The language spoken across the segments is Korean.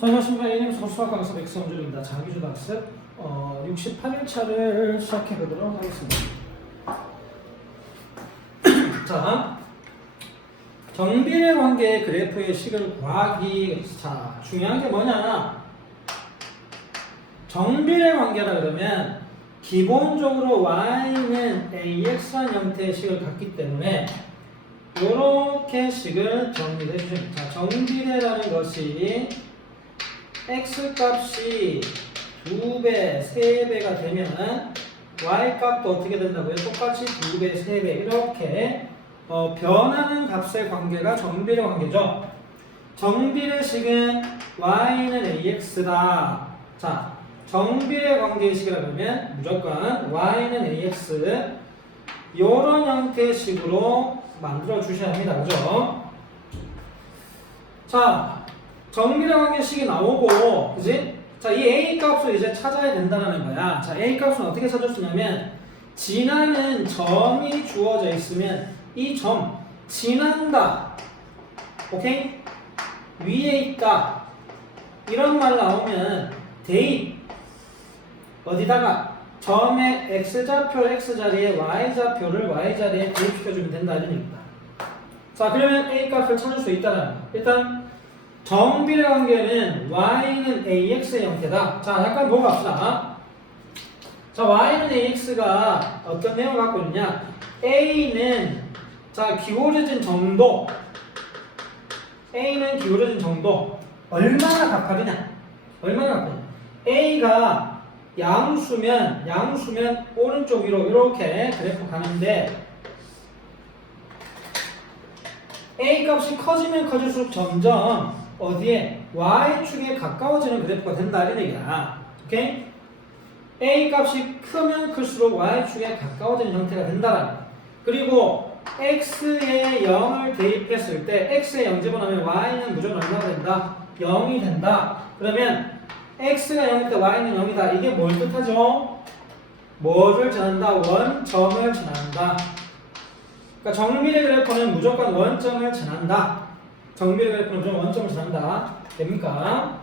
안녕하십니까. A님 소수학 강사 백성준입니다. 장기주 학습 어, 68일차를 시작해 보도록 하겠습니다. 자, 정비례 관계 그래프의 식을 구하기. 자, 중요한 게 뭐냐? 정비례 관계라 그러면 기본적으로 y는 ax라는 형태의 식을 갖기 때문에 이렇게 식을 정리해 자, 정비례라는 것이 x 값이 2배, 3배가 되면 y 값도 어떻게 된다고요? 똑같이 2배, 3배 이렇게 어, 변하는 값의 관계가 정비례 관계죠. 정비례식은 y는 ax다. 자, 정비례 관계식이라 그러면 무조건 y는 ax 이런 형태의 식으로 만들어 주셔야 합니다. 그죠? 자, 정비례 관계식이 나오고, 그지? 자, 이 A 값을 이제 찾아야 된다는 거야. 자, A 값은 어떻게 있냐면, 지나는 점이 주어져 있으면, 이 점, 지난다. 오케이? 위에 있다. 이런 말 나오면, 대입. 어디다가? 점의 X좌표 X자리에 Y좌표를 Y자리에 대입시켜주면 된다. 이런 얘기입니다. 자, 그러면 A 값을 찾을 수 있다는 거. 일단, 정비례 관계는 y는 ax의 형태다. 자, 약간 보고 갑시다. 자, y는 ax가 어떤 내용을 갖고 있느냐? a는 자 기울어진 정도. a는 기울어진 정도. 얼마나 각합이냐? 얼마나 각합이냐? a가 양수면 양수면 오른쪽 위로 이렇게 그래프 가는데 a 값이 커지면 커질수록 점점 어디에 y축에 가까워지는 그래프가 된다 이런 얘기야. 오케이? a 값이 크면 클수록 y축에 가까워지는 형태가 된다라는 거야. 그리고 x에 0을 대입했을 때 x에 0 집어넣으면 y는 무조건 얼마가 된다? 0이 된다. 그러면 x가 0일 때 y는 0이다. 이게 뭘 뜻하죠? 뭐를 지난다? 원점을 지난다. 그러니까 정비례 그래프는 무조건 원점을 지난다. 정비례 그래프는 무조건 원점을 지난다. 됩니까?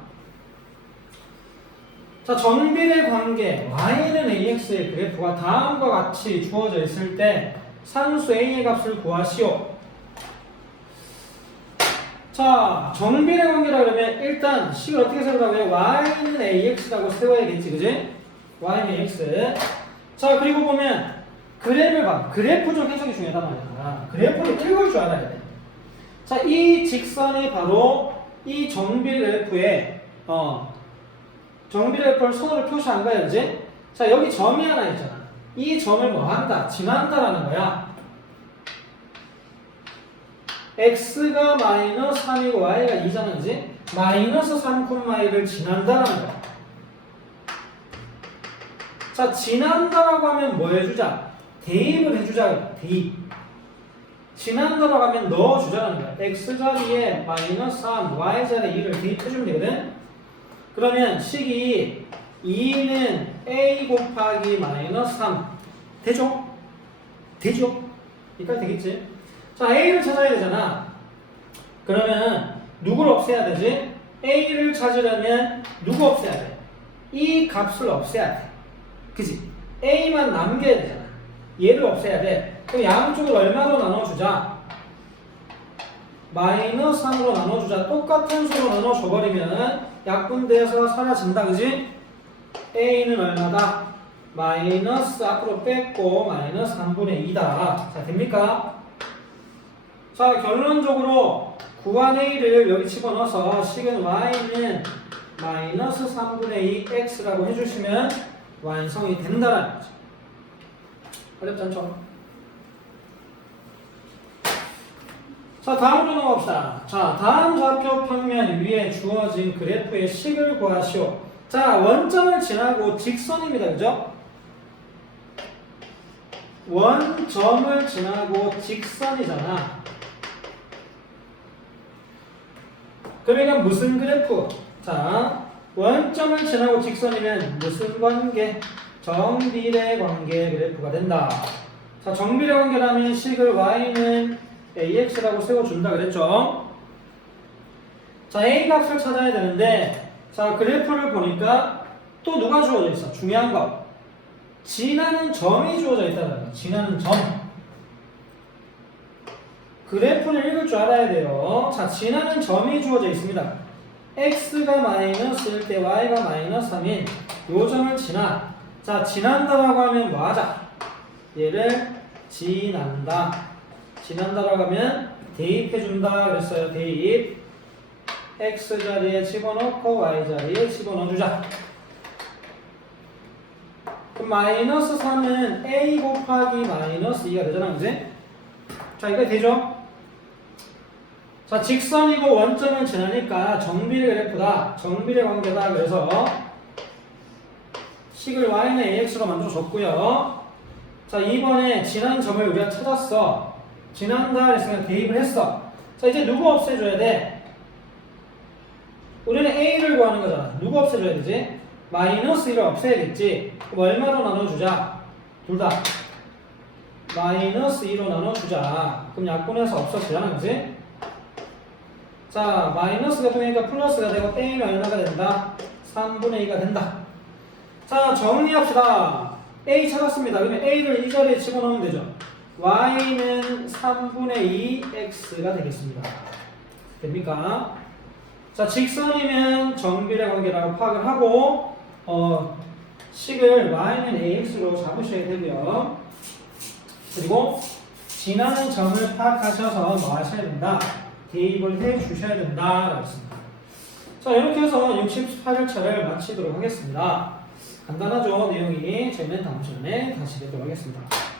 자, 정비례 관계 y는 ax의 그래프가 다음과 같이 주어져 있을 때 산수 a의 값을 구하시오. 자, 정비례 관계라 그러면 일단 식을 어떻게 세우라고요? y는 ax라고 세워야겠지, 그지? y는 ax. 자, 그리고 보면 그래프를 봐. 그래프적 해석이 중요하단 말이야. 그래프를 읽을 줄 알아야 돼. 자, 이 직선이 바로 이 정비 그래프의 어, 정비 그래프를 선으로 표시한 거야, 이제. 자, 여기 점이 하나 있잖아. 이 점을 뭐 한다? 지난다라는 거야. x가 마이너스 3이고 y가 2잖아, 이제. 마이너스 3,1을 지난다라는 거야. 자, 지난다라고 하면 뭐 해주자? 대입을 해주자. 대입. 지난다라고 하면 넣어주자는 거야. x자리에 마이너스 3, y자리에 2를 대입해주면 되거든? 그러면 식이 2는 a 곱하기 마이너스 3 되죠? 되죠? 여기까지 되겠지? 자, a를 찾아야 되잖아. 그러면 누구를 없애야 되지? a를 찾으려면 누구 없애야 돼? 이 값을 없애야 돼. 그지? a만 남겨야 되잖아. 얘를 없애야 돼. 그럼 양쪽을 얼마로 나눠주자? 마이너스 3으로 나눠주자. 똑같은 수로 나눠줘버리면 약분돼서 사라진다. 그지? a는 얼마다? 마이너스 앞으로 뺐고 마이너스 3분의 2다. 자, 됩니까? 자, 결론적으로 구한 a를 여기 집어넣어서 식은 y는 마이너스 3분의 2 x라고 해주시면 완성이 된다라는 거죠. 어렵지 않죠? 자, 다음으로 넘어갑시다. 자, 다음 좌표 평면 위에 주어진 그래프의 식을 구하시오. 자, 원점을 지나고 직선입니다. 그죠? 원점을 지나고 직선이잖아. 그러면 무슨 그래프? 자, 원점을 지나고 직선이면 무슨 관계? 정비례 관계 그래프가 된다. 자, 정비례 관계라면 식을 y는 ax라고 세워준다 그랬죠? 자, A 값을 찾아야 되는데, 자, 그래프를 보니까 또 누가 주어져 있어? 중요한 거. 지나는 점이 주어져 있다는 거. 지나는 점. 그래프를 읽을 줄 알아야 돼요. 자, 지나는 점이 주어져 있습니다. x가 마이너스일 때 y가 마이너스 3인 요 점을 지나. 자, 지난다라고 하면 뭐 하자? 얘를 지난다. 지난다라고 하면 대입해준다 그랬어요. 대입. x 자리에 집어넣고 y 자리에 집어넣어주자. 그럼 마이너스 3은 a 곱하기 마이너스 2가 되잖아, 그지? 자, 이거 되죠? 자, 직선이고 원점을 지나니까 정비례 그래프다. 정비례 관계다. 그래서 식을 y는 ax로 만들어줬고요. 자, 이번에 지난 점을 우리가 찾았어. 지난다 그랬으니까 대입을 했어. 자, 이제 누구 없애줘야 돼? 우리는 a를 구하는 거잖아. 누구 없애줘야 되지? 마이너스 1을 없애야겠지. 그럼 얼마로 나눠주자? 둘 다. 마이너스 2로 나눠주자. 그럼 약분해서 없어지잖아, 그지? 자, 마이너스가 통하니까 플러스가 되고 A는 얼마가 된다? 3분의 2가 된다. 자, 정리합시다. A 찾았습니다. 그러면 A를 이 자리에 집어넣으면 되죠. Y는 3분의 2 X가 되겠습니다. 됩니까? 자, 직선이면 정비례 관계라고 파악을 하고, 어, 식을 Y는 AX로 잡으셔야 되고요. 그리고 지나는 점을 파악하셔서 뭐 하셔야 된다? 대입을 해 주셔야 된다 라고 했습니다. 자 이렇게 해서 68일차를 마치도록 하겠습니다. 간단하죠 내용이 저희는 다음 시간에 다시 뵙도록 하겠습니다.